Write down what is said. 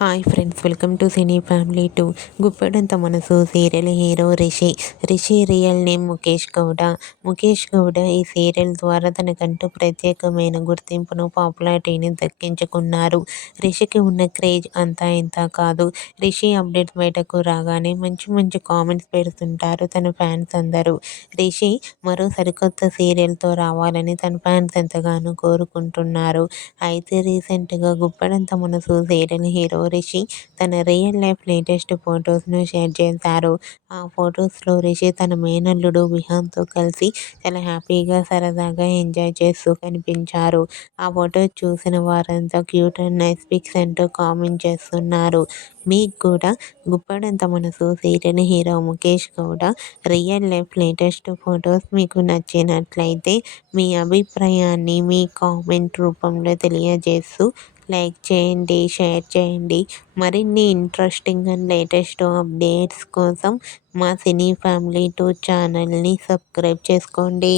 Hi friends, welcome to cine family 2. Guppedantha Manasu serial hero Rishi. Rishi real name Mukesh Gowda. Mukesh Gowda ఈ serial ద్వారా తనకంటూ ప్రత్యేకమైన గుర్తింపును, పాపులారిటీని దక్కించుకున్నారు. రిషికి ఉన్న క్రేజ్ అంతా ఇంతా కాదు. రిషి అప్డేట్స్ బయటకు రాగానే మంచి మంచి కామెంట్స్ పెడుతుంటారు తన ఫ్యాన్స్ అందరూ. రిషి మరో సరికొత్త సీరియల్తో రావాలని తన ఫ్యాన్స్ ఎంతగానో కోరుకుంటున్నారు. అయితే రీసెంట్గా గుప్పెడంత మనసు సీరియల్ హీరో రిషి తన రియల్ లైఫ్ లేటెస్ట్ ఫొటోస్ను షేర్ చేశారు. ఆ ఫొటోస్లో రిషి తన మేనల్లుడు విహాన్తో కలిసి చాలా హ్యాపీగా, సరదాగా ఎంజాయ్ చేస్తూ కనిపించారు. ఆ ఫొటోస్ చూసిన వారంతా క్యూట్ అండ్ నైస్ పిక్స్ అంటూ కామెంట్ చేస్తున్నారు. మీకు కూడా Guppedantha Manasu serial hero Mukesh Gowda real life latest photos మీకు నచ్చినట్లయితే మీ అభిప్రాయాన్ని మీ కామెంట్ రూపంలో తెలియజేస్తూ లైక్ చేయండి, షేర్ చేయండి. మరిన్ని ఇంట్రెస్టింగ్ అండ్ లేటెస్ట్ అప్డేట్స్ కోసం మా సినీ ఫ్యామిలీ 2 ఛానల్ని సబ్స్క్రైబ్ చేసుకోండి.